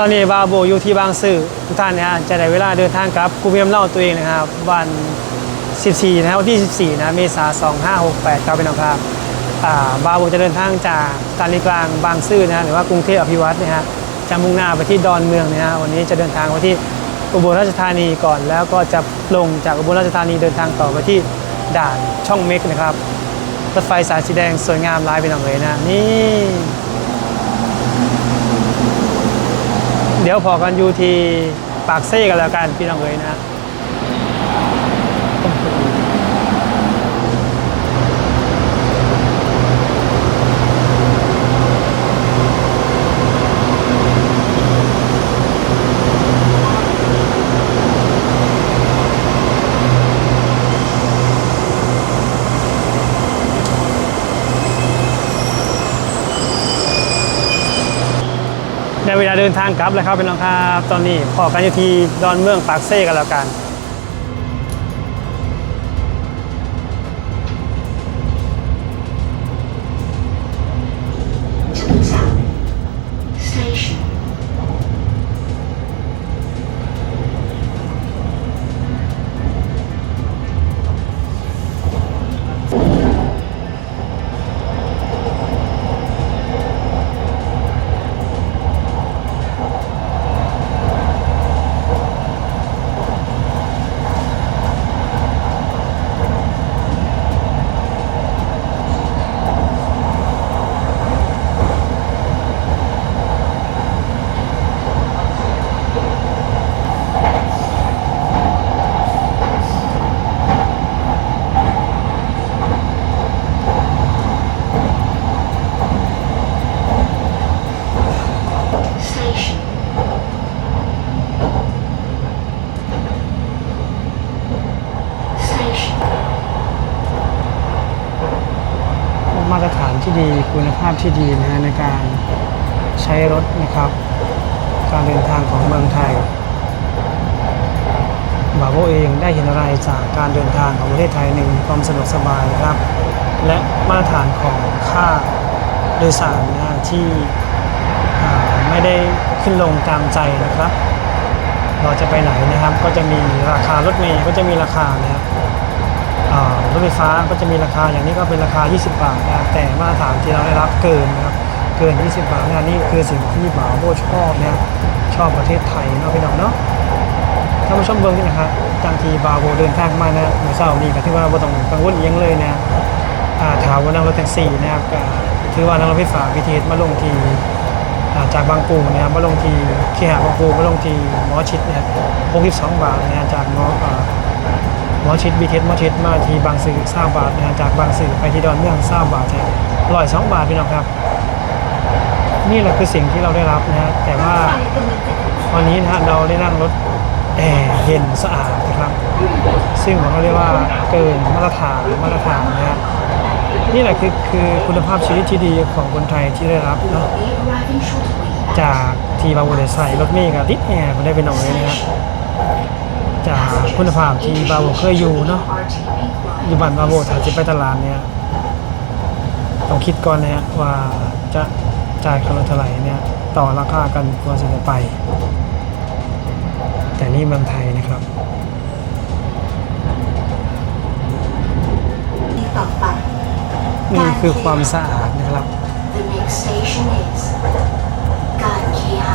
ตอนนี้บาโบอยู่ที่บางซื่อทุกท่านนะฮะจะได้เวลาเดินทางกลับกรุงเทพเล่าตัวเองนะครับ วัน 14 นะครับวันที่ 14 นะเมษายน2568ครับพี่น้องครับอ่าบาโบจะเดินทางจากสถานีกลางบางซื่อนะฮะหรือว่ากรุงเทพอภิวัตนะฮะจะมุ่งหน้าไปที่ดอนเมืองนะฮะวันนี้จะเดินทางไปที่อุบลราชธานีก่อน แล้วก็จะลงจากอุบลราชธานีเดินทางต่อไปที่ด่านช่องเม็กนะครับรถไฟสายสีแดงสวยงามร้ายไปหนองเลยนะนี่ เดี๋ยวพอกันอยู่ที่ปากเซ่กันแล้วกันพี่น้องเอ๋ยนะ ลาเดินทางกลับแล้วครับพี่น้องครับ ตอนนี้พอกันอยู่ที่ดอนเมืองปากเซ่กันแล้วกัน คุณภาพที่ดีนะฮะในการใช้รถนะครับ การเดินทางของเมืองไทยบาโบเองได้เห็นอะไรจากการเดินทางของประเทศไทยหนึ่งความสะดวกสบายนะครับ และมาตรฐานของค่าโดยสารนะที่ไม่ได้ขึ้นลงตามใจนะครับ เราจะไปไหนนะครับ ก็จะมีราคารถเมล์ก็จะมีราคานะ รับอ่ารถไฟฟ้าก็จะมีราคาอย่างนี้ก็เป็นราคา 20 บาทนะแต่มาตรฐานที่เราได้รับเกินนะครับเกิน 20 บาทนะนี่คือสิ่งที่บ่าวโบชอบนะชอบประเทศไทยเนาะพี่น้องเนาะท่านผู้ชมเบิ้งนี่นะครับจังทีบาวโบเดินทางมานะเมื่อเช้านี้ก็ถือว่าบ่ต้องกังวลอิหยังเลยนะอ่าถามว่านั่งรถแท็กซี่นะครับถือว่านั่งรถไฟฟ้าพิเทศมาลงทีจากบางปูนะครับมาลงทีเคหะบางปูมาลงทีหมอชิดนะครับ62 บาทนะจากหมอ หมอชิดบีเทสมอชิดมาที่บางสื่อสร้างบาทนะจากบางสื่อไปที่ดอนเมืองสร้างบาทแทนร้อยสองบาทพี่น้องครับ นี่แหละคือสิ่งที่เราได้รับนะฮะแต่ว่าวันนี้นะฮะเราได้นั่งรถแอร์เย็นสะอาดนะครับ ซึ่งผมก็เรียกว่าเกินมาตรฐานมาตรฐานนะฮะนี่แหละคือคือคุณภาพชีวิตที่ดีของคนไทยที่ได้รับเนาะจากทีบางบริษัทรถเมล์กับดิสแอร์มันได้เป็นหน่อยนะครับ จากคุณภาพที่บาโบเคยอยู่เนาะอยู่บ้านบาโบถ้าจะไปตลาดเนี่ยต้องคิดก่อนนะฮะว่าจะจ่ายค่ารถเท่าไหร่เนี่ยต่อราคากันกว่าจะไป แต่นี่เมืองไทยนะครับนี่คือความสะอาดนะครับ The next station is Gakia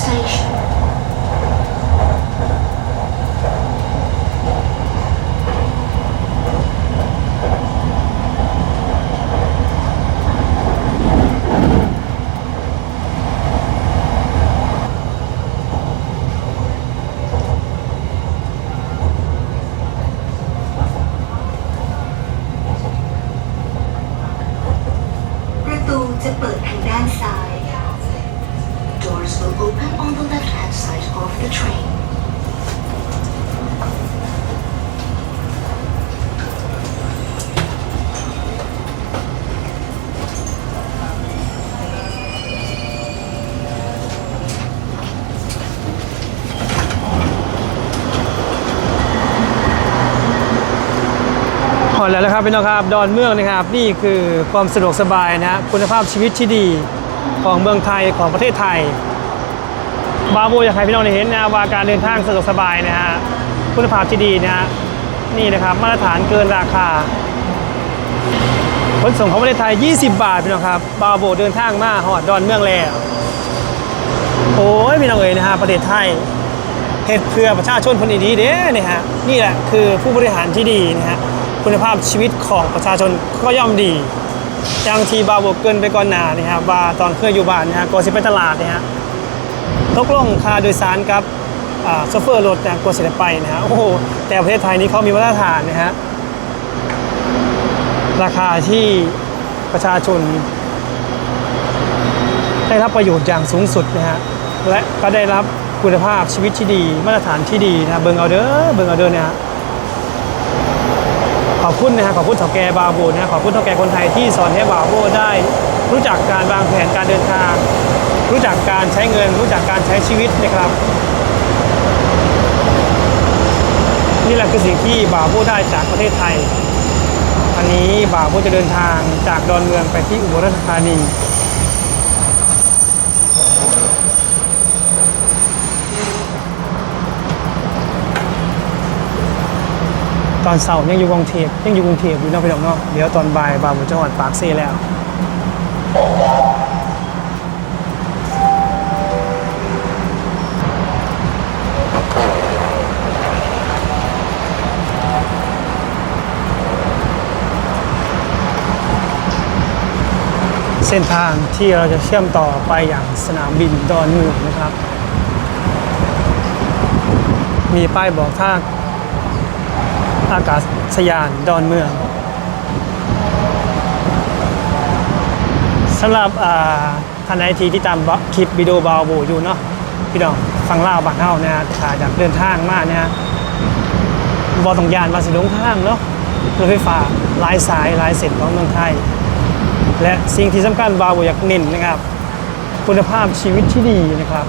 Station จะเปิดทางด้านซ้าย Doors will open on the left-hand side of the train. พอแล้วนะครับพี่น้องครับดอนเมืองนะครับ นี่คือความสะดวกสบายนะคุณภาพชีวิตที่ดีของเมืองไทยของประเทศไทย บาโบอยากให้พี่น้องได้เห็นนะว่าการเดินทางสะดวกสบายนะฮะคุณภาพที่ดีนะฮะนี่นะครับมาตรฐานเกินราคาขนส่งของประเทศไทย 20 บาทพี่น้องครับบาโบเดินทางมาหอดดอนเมืองแล้วโอ้ยพี่น้องเอ๋ยนะฮะประเทศไทยเหตุเพื่อประชาชนคนดีๆเด้เนี่ยฮะนี่แหละคือผู้บริหารที่ดีนะฮะ คุณภาพชีวิตของประชาชนก็ย่อมดี อย่างที่บาโบเกินไปก่อนหน้านี่ฮะว่าตอนเคยอยู่บ้านนะฮะก่อนสิไปตลาดเนี่ยฮะตกลงค่าโดยสารกับโซเฟอร์รถนี่ยกลัวเสียไปนะฮะโอ้โหแต่ประเทศไทยนี้เขามีมาตรฐานนะฮะราคาที่ประชาชน ได้รับประโยชน์อย่างสูงสุดนะฮะและก็ได้รับคุณภาพชีวิตที่ดี มาตรฐานที่ดีนะเบิงเอาเด้อเบิงเอาเด้อเนี่ยฮะ อบคุณนะฮะขอบคุณเถ่าแก่บาโบนะฮะขอบคุณเถ่าแก่คนไทยที่สอนให้บาโบได้รู้จักการวางแผนการเดินทาง รู้จักการใช้เงิน รู้จักการใช้ชีวิตนะครับนี่แหละคือสิ่งที่บาบูได้จากประเทศไทยอันนี้บาบูจะเดินทางจากดอนเมืองไปที่อุบลราชธานี ตอนเสาร์ยังอยู่กรุงเทพยังอยู่กรุงเทพอยู่นอกไปดอกนอกเดี๋ยวตอนบ่ายบ่าวผมจะหวัดปากเซ่แล้วเส้นทางที่เราจะเชื่อมต่อไปอย่างสนามบินดอนเมืองนะครับ มีป้ายบอกทา อากาศสยานดอนเมืองสำหรับท่านใดที่ที่ตามคลิปวิดีโอบาวโบอยู่เนาะพี่น้องฟังเล่าบางเฮาเนี่ยถ้าอยากเดินทางมากเนี่ยบอต้องยานมาสิลงทางเนาะรถไฟฟ้าลายสายลายเส้นของเมืองไทย และสิ่งที่สำคัญบาวอยากเน้นนะครับ คุณภาพชีวิตที่ดีนะครับ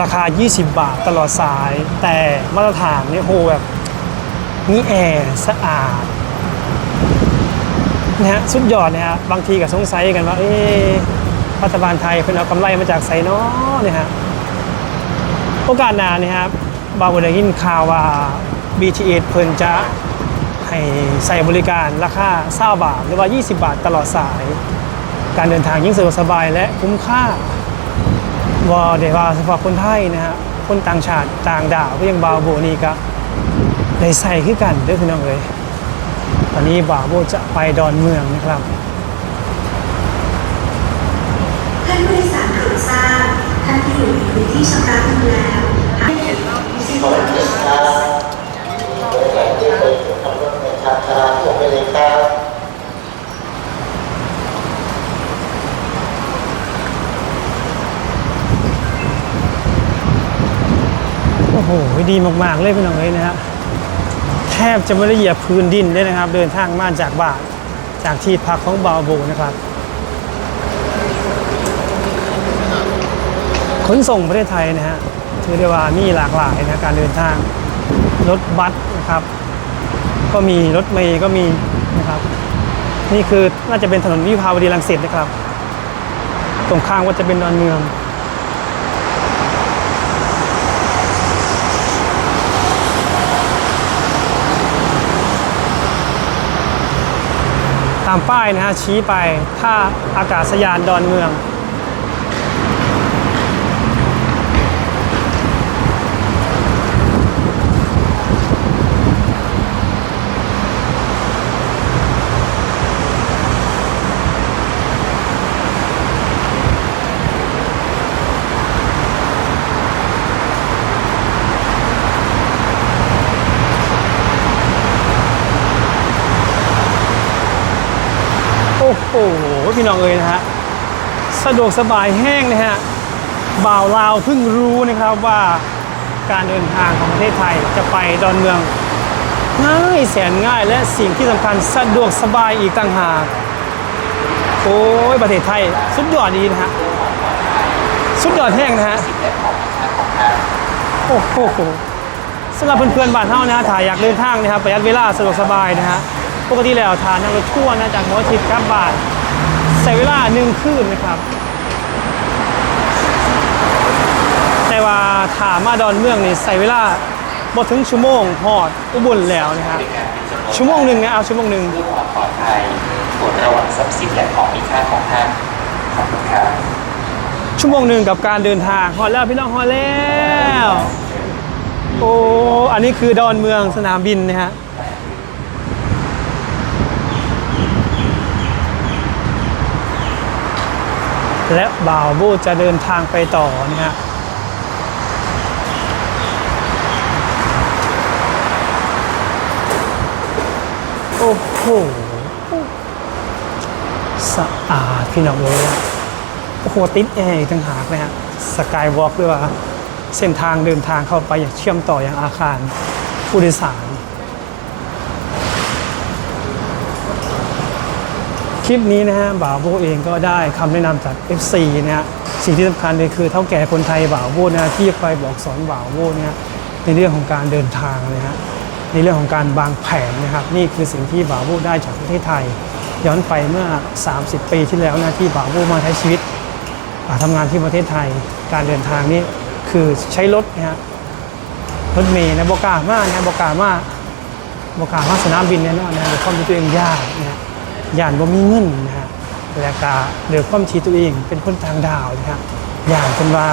ราคา 20 บาทตลอดสายแต่มาตรฐานเนี่ยโหแบบ มีแอร์สะอาดนะฮะสุดยอดนะฮะบางทีก็สงสัยกันว่าเอ๊รัฐบาลไทยเพิ่นเอากำไรมาจากไสนาะเนี่ยฮะโอกาสหน้าเนี่ยครับบาวได้ยินข่าวว่า BTS เพิ่นจะให้ใส่บริการราคา20บาท หรือว่า 20 บาทตลอดสาย การเดินทางยิ่งสะดวกสบายและคุ้มค่าวอเดว่าเฉพาะคนไทยนะฮะคนต่างชาติต่างดาวก็ยังบาวโบนี่ก็ ได้ใส่ขึ้นกันเด้วยพี่น้องเลยตอนนี้บาวโบจะไปดอนเมืองนะครับท่านผู้โดยสารโปรดทราบท่านที่อยู่ในพื้นที่ชำระเงินแล้วหากโอ้โหดีมาก ๆ เลยพี่น้องเลยนะฮะแท บจะไม่ได้เหยียบพื้นดินเลยนะครับ เดินทางมาจากบ้านจากที่พักของบาวโบนะครับขนส่งประเทศไทยนะฮะถือได้ว่ามีหลากหลายนะการเดินทางรถบัสนะครับ ก็มีรถเมย์ก็มีนะครับ นี่คือน่าจะเป็นถนนวิภาวดีรังสิตนะครับ ตรงข้างว่าจะเป็นดอนเมืองามป้ายนะฮะชี้ไปท่าอากาศยานดอนเมือง โอ้โห พี่น้องเอ๋ยนะฮะสะดวกสบายแห้งนะฮะบ่าวลาวเพิ่งรู้นะครับว่าการเดินทางของประเทศไทยจะไปดอนเมือง ง่ายแสนง่ายและสิ่งที่สำคัญสะดวกสบายอีกต่างหากโอ้ยประเทศไทย สุดยอดดีนะฮะสุดยอดแห้งนะฮะโอ้โหสำหรับเพื่อนๆบ้านเฮานะฮะถ้าอยากเดินทางนะครับประหยัดเวลาสะดวกสบายนะฮะปกติแล้วทานนั่งรถทั่วนะจากหัวอาทิตย์กลับบ้าน ใช้เวลาหนึ่งคืนนะครับ แต่ว่าขามาดอนเมืองนี่ใส่เวลาบ่ถึงชั่วโมงหอดอุบลแล้วนะครับ ชั่วโมงหนึ่งนะเอาชั่วโมงหนึ่งเพื่อความปลอดภัยตรวจระวังทรัพย์สินและของมีค่าของท่านขอบคุณครับชั่วโมงหนึ่งกับการเดินทางฮอดแล้วพี่น้องฮอดแล้ว โอ้ อันนี้คือดอนเมืองสนามบินนะฮะ และบ่าวโบจะเดินทางไปต่อนะฮะโอ้โหสะอาดพี่น้องเลยอะโอ้โหติดแอร์อีกต่างหากนะฮะสกายวอล์กด้วยว่า เส้นทางเดินทางเข้าไปอย่างเชื่อมต่ออย่างอาคารผู้โดยสาร คลิปนี้นะฮะบ่าวโบเองก็ได้คำแนะนำจาก FC นะฮะสิ่งที่สำคัญเลยคือเท่าแก่คนไทยบ่าวโบนะที่คอยบอกสอนบ่าวโบนะฮะในเรื่องของการเดินทางนะฮะในเรื่องของการวางแผนนะครับ นี่คือสิ่งที่บ่าวโบได้จากประเทศไทย ย้อนไปเมื่อ 30 ปีที่แล้วนะที่บ่าวโบมาใช้ชีวิตอ่าทำงานที่ประเทศไทย การเดินทางนี่คือใช้รถนะฮะรถเมล์นะบกามากนะบกามากบกามาสนามบินแน่นอนนะด้วยความที่ตัวเองยากนะฮะ ย่านบ่มีเงินนะฮะแล้วก็เดือความชีตัวเองเป็นคนต่างดาวนะครับย่านเป็นว่า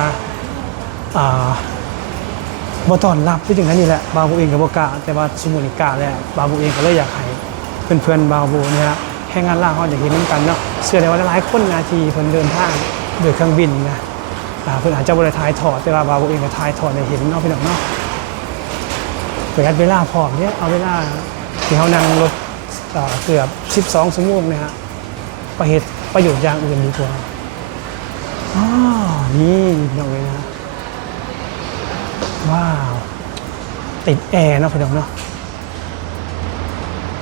อ่าบ่ตอนรับที่ถึงนั้นนี่แหละบาวโบเองกับบกล้าแต่ว่าสมุนิกาแหล้วบาวโบเองก็เลยอยากให้เพื่อนๆบาวโบเนี่ยฮะแค่งานล่างเขาอยากเห็นน้ำกันเนาะเชื่อได้ว่าหลายคนนาทีเพิ่นเดินทางโดยเครื่องบินนะเพิ่นอาจจะบริทายถอดแต่ว่าบาวโบเองก็ทายถอดในเห็นเนาะพี่น้องเนาะประหยัดเวลาพร้อมเนี่ยเอาเวลาที่เขานั่งรถ เกือบ 12ชั่วโมงนะฮะประเหตุประโยชน์อย่างอื่นดีกว่าอ๋อนี่น้องเลยนะ ว้าว ติดแอร์เนาะพี่น้องเนาะ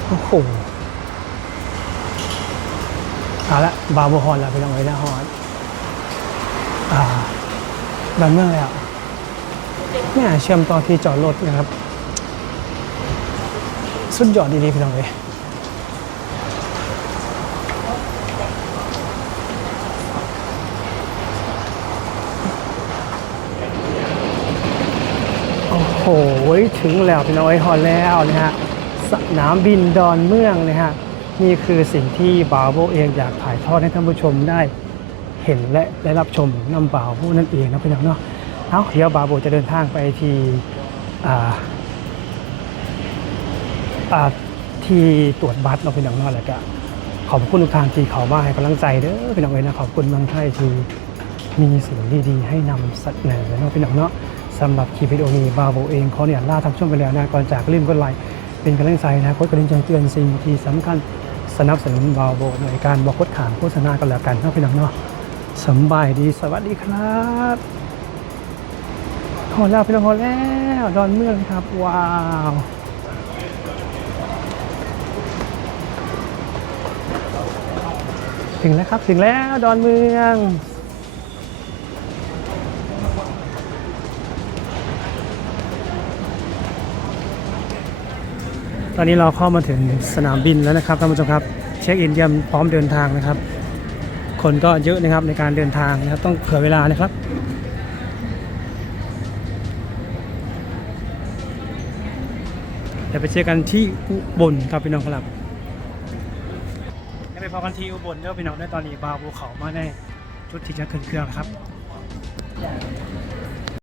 โอ้โหเอาละบาร์โบฮอนล้วพี่น้องเลยนะฮอนอ่าดอนเมืองแล้วเนี่ยเชื่อมต่อที่จอดรถนะครับ สุดยอดดีๆพี่น้องเลย หถึงแล้วพี่น้อยฮอนแล้วนะฮะสนามบินดอนเมืองนะฮะนี่คือสิ่งที่บาวโบเองอยากถ่ายทอดให้ท่านผู้ชมได้เห็นและได้รับชมน้ำบาวโบนั่นเองนะพี่น้องเนาะเอาเดี๋ยวบาวโบจะเดินทางไปที่ที่ตรวจบัตรเนาพี่น้องเนาะแล้วก็ขอบคุณทุกทานที่เขามาให้กำลังใจเด้อพี่น้องเอ้ยนะขอบคุณเมืองไทยที่มีสิ่งดีๆให้นำเสนอเนาะพี่น้องเนาะ สำหรับคลิปวิดีโอนี้บาโบเองเขอเนี่ยล่าทำช่วงไปแล้วนะก่อนจากก็ลืมกดไลค์เป็นกำลังใจนะกดกระดิ่งแจ้งเตือนสิ่งที่สำคัญสนับสนุนบาโบหน่วยการบอกคดขามโฆษณากันแล้วกันเนาะพี่น้องเนาะสบายดีสวัสดีครับพอแล้วพี่น้องพอแล้วดอนเมืองครับ ว้าวถึงแล้วครับถึงแล้วดอนเมือง ตอนนี้เราเข้ามาถึงสนามบินแล้วนะครับท่านผู้ชมครับเช็คอินเตรียมพร้อมเดินทางนะครับ คนก็เยอะนะครับในการเดินทางนะครับต้องเผื่อเวลานะครับเดี๋ยวไปเช็คกันที่อุบลครับพี่น้องครับไปพอกันที่อุบลเด้อพี่น้องได้ตอนนี้บาวภูเขามาในจุดที่จะขึ้นเครื่องครับ